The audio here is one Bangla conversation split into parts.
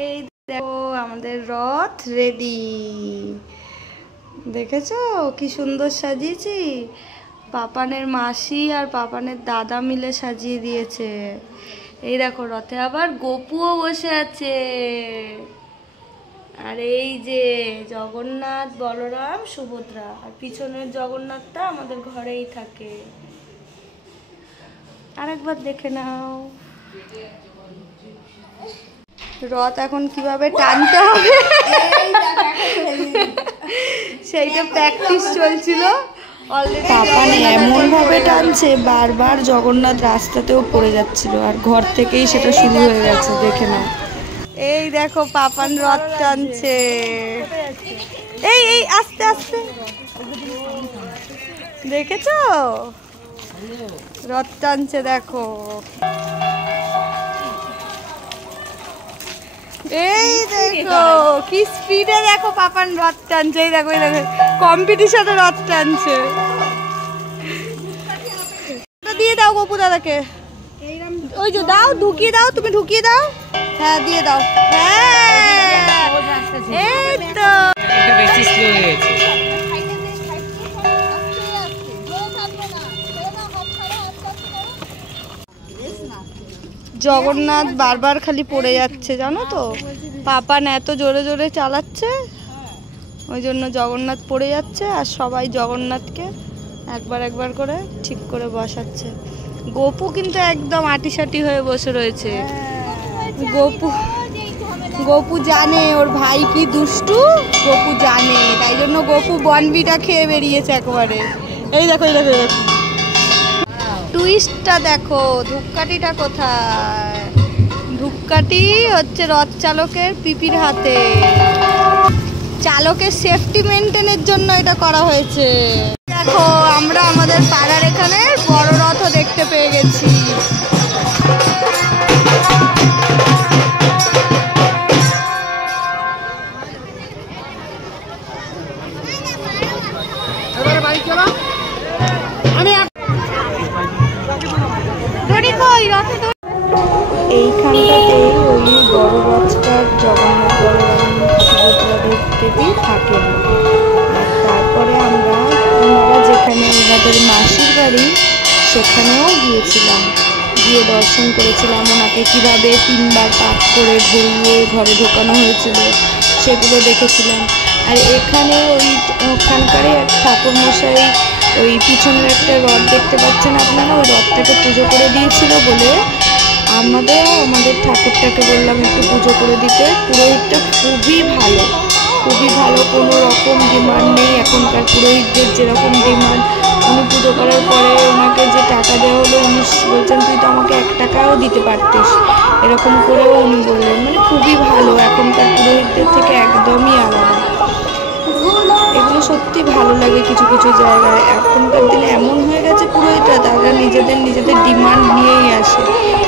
এই দেখো আমাদের রথ রেডি। দেখেছো কি সুন্দর সাজিয়েছি। পাপানের মাসি আর পাপানের দাদা মিলে সাজিয়ে দিয়েছে। এই দেখো রথে আবার গোপুও বসে আছে। আর এই যে জগন্নাথ, বলরাম, সুভদ্রা। আর পিছনের জগন্নাথটা আমাদের ঘরেই থাকে। আরেকবার দেখে নাও রথ এখন কিভাবে টানতে হবে সেইটা প্র্যাকটিস চলছিল। পাপান এমন ভাবে টানছে বারবার জগন্নাথ রাস্তাতেও পড়ে যাচ্ছিল, আর ঘর থেকেই সেটা শুরু হয়ে গেছে। দেখে নাও, এই দেখো পাপান রথ টানছে। এই এই আস্তে আস্তে, দেখেছো রথ টানছে দেখো। এই দেখো কি স্পিডে দেখো পাপান রথ টানছে। এই দেখো, এই দেখো কম্পিটিশনে রথ টানছে। দিয়ে দাও গোপু দাদাকে, ওই যে দাও, ঢুকিয়ে দাও, তুমি ঢুকিয়ে দাও। হ্যাঁ দিয়ে দাও। হ্যাঁ এই তো বেশি স্লো হয়ে গেছে। জগন্নাথ বারবার খালি পড়ে যাচ্ছে জানো তো। পাপান এত জোরে জোরে চালাচ্ছে, ওই জন্য জগন্নাথ পড়ে যাচ্ছে। আর সবাই জগন্নাথকে একবার একবার করে ঠিক করে বসাচ্ছে। গোপু কিন্তু একদম আটিসাটি হয়ে বসে রয়েছে। গোপু জানে ওর ভাই কি দুষ্টু, গোপু জানে, তাই জন্য গোপু বনবিটা খেয়ে বেরিয়েছে একবারে। এই দেখো, এই দেখো, এই দেখো টুইস্টটা দেখো। ধূপকাঠিটা কোথায়? ধূপকাঠি হচ্ছে রথ চালকের পিপির হাতে। চালকের সেফটি মেনটেনের জন্য এটা করা হয়েছে। দেখো আমরা আমাদের পাড়ার এখানে বড় রথও দেখতে পেয়ে গেছি। এইখানটাতে ওই বড় রথটা জগন্নাথ, বলরাম, সুভদ্রা দেবী থাকেন। আর তারপরে আমরা যেখানে ওনাদের মাসির বাড়ি সেখানেও গিয়েছিলাম, গিয়ে দর্শন করেছিলাম। ওনাকে কীভাবে 3 বার পাঠ করে ঘুরিয়ে ঘরে ঢোকানো হয়েছিল সেগুলো দেখেছিলাম। আর এখানে ওখানকার এক ঠাকুরমশাই ওই পিছনের একটা রথ দেখতে পাচ্ছেন আপনারা, ওই রথটাকে পুজো করে দিয়েছিল বলে আমাদের ঠাকুরটাকে বললাম একটু পুজো করে দিতে। পুরোহিতটা খুবই ভালো, খুবই ভালো, কোনো রকম ডিমান্ড নেই। এখনকার পুরোহিতদের যেরকম ডিমান্ড, উনি পুজো করার পরে ওনাকে যে টাকা দেওয়া হলো উনি বলছেন তুই তো আমাকে 1 টাকাও দিতে পারতিস, এরকম করেও উনি বললেন। মানে খুবই ভালো, এখনকার পুরোহিতদের থেকে একদমই আলাদা। এগুলো সত্যি ভালো লাগে কিছু কিছু জায়গায়। এখনকার দিনে এমন হয়ে গেছে পুরোহিতরা, তারা নিজেদের ডিমান্ড নিয়েই আসে।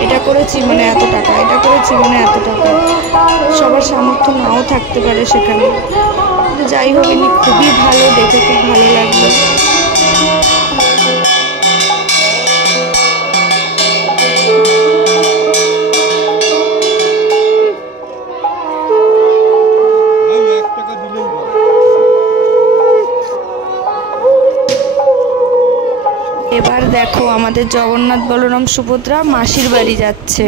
এটা করেছি মানে এত টাকা, এটা করেছি মানে এত টাকা। সবার সামর্থ্য নাও থাকতে পারে সেখানে, যাই হোক ইনি খুবই ভালো, দেখে খুব ভালো লাগলো। এবার দেখো আমাদের জগন্নাথ, বলরাম, সুভদ্রা মাসির বাড়ি যাচ্ছে।